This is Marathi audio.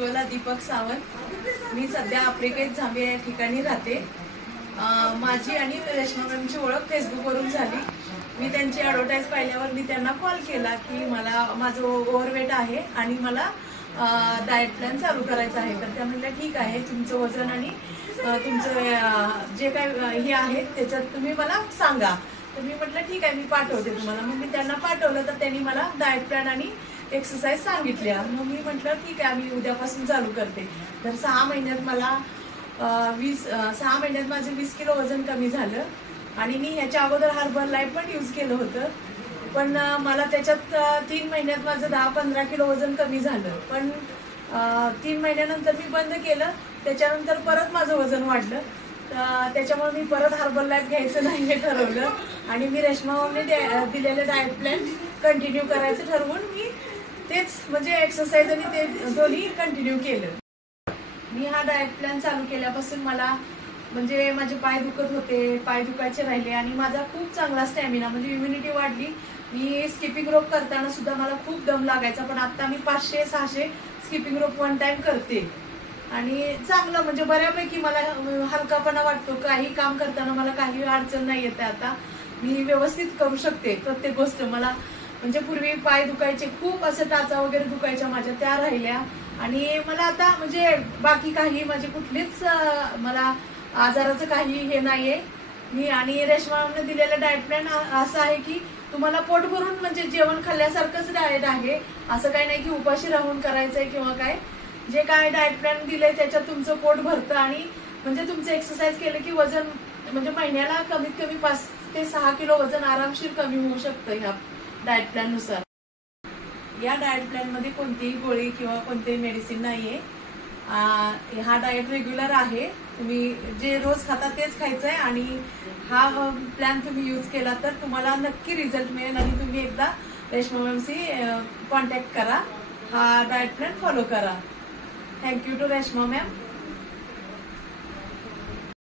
उज्ज्वला दीपक सावंत। मी सध्या आफ्रिकेत झांबिया या ठिकाणी राहते। माझी आणि रेश्मा मॅमची ओळख फेसबुकवरून झाली। मी त्यांची ॲडव्हर्टाईज पाहिल्यावर मी त्यांना कॉल केला की मला माझं ओव्हरवेट आहे आणि मला डाएट प्लॅन चालू करायचा आहे। तर त्या म्हणल्या ठीक आहे, तुमचं वजन आणि तुमचं जे काय हे आहे त्याच्यात तुम्ही मला सांगा। तर मी म्हटलं ठीक आहे, मी पाठवते तुम्हाला। मग मी त्यांना पाठवलं तर त्यांनी मला डाएट प्लॅन आणि एक्सरसाइज सांगितल्या। मग मी म्हटलं ठीक आहे, मी उद्यापासून चालू करते। तर 6 महिन्यात मला 6 महिन्यात माझं 20 किलो वजन कमी झालं। आणि मी ह्याच्या अगोदर हर्बल लाईफ पण यूज केलं होतं, पण मला त्याच्यात 3 महिन्यात माझं 10-15 किलो वजन कमी झालं। पण 3 महिन्यानंतर मी बंद केलं, त्याच्यानंतर परत माझं वजन वाढलं। त्याच्यामुळे मी परत हर्बल लाईफ घ्यायचं नाही हे ठरवलं आणि मी रेश्मा मॅमने दिलेलं डाएट प्लॅन कंटिन्यू करायचं ठरवून मी तेच म्हणजे एक्सरसाइज आणि ते दोन्ही कंटिन्यू केलं। मी हा डाएट प्लॅन चालू केल्यापासून मला म्हणजे माझे पाय दुखत होते, पाय दुखायचे राहिले आणि माझा खूप चांगला स्टॅमिना म्हणजे इम्युनिटी वाढली। मी स्किपिंग रोप करताना सुद्धा मला खूप दम लागायचा, पण आता मी 500-600 स्किपिंग रोप वन टाइम करते आणि चांगलं म्हणजे बऱ्यापैकी मला हलकापणा वाटतो। काही काम करताना मला काही अडचण नाही येते, आता मी व्यवस्थित करू शकते प्रत्येक गोष्ट। मला म्हणजे पूर्वी पाय दुखायचे, खूप असं टाचा वगैरे दुखायच्या माझ्या, त्या राहिल्या आणि मला आता म्हणजे बाकी काही म्हणजे कुठलीच मला आजाराचं काही हे नाहीये। मी आणि रेश्मा मॅमने दिलेलं डाएट प्लॅन असं आहे की तुम्हाला पोट भरून म्हणजे जेवण खाल्ल्यासारखंच डाएट आहे, असं काही नाही की उपाशी राहून करायचंय किंवा काय। जे काय डाएट प्लॅन दिलंय त्याच्यात तुमचं पोट भरतं आणि म्हणजे तुमचं एक्सरसाइज केलं की वजन म्हणजे महिन्याला कमीत कमी 5 ते 6 किलो वजन आरामशीर कमी होऊ शकतं ह्या डाएट प्लॅन नुसार। या डाएट प्लॅन मध्ये कोणतीही गोळी किंवा कोणतेही मेडिसिन नाहीये। हा डाएट रेग्युलर आहे, तुम्ही जे रोज खाता तेच खायचंय आणि हा प्लॅन तुम्ही यूज केला तर तुम्हाला नक्की रिझल्ट मिळेल आणि तुम्ही एकदा रेश्मा मॅमशी कॉन्टॅक्ट करा, हा डाएट प्लॅन फॉलो करा। Thank you to Reshma ma'am.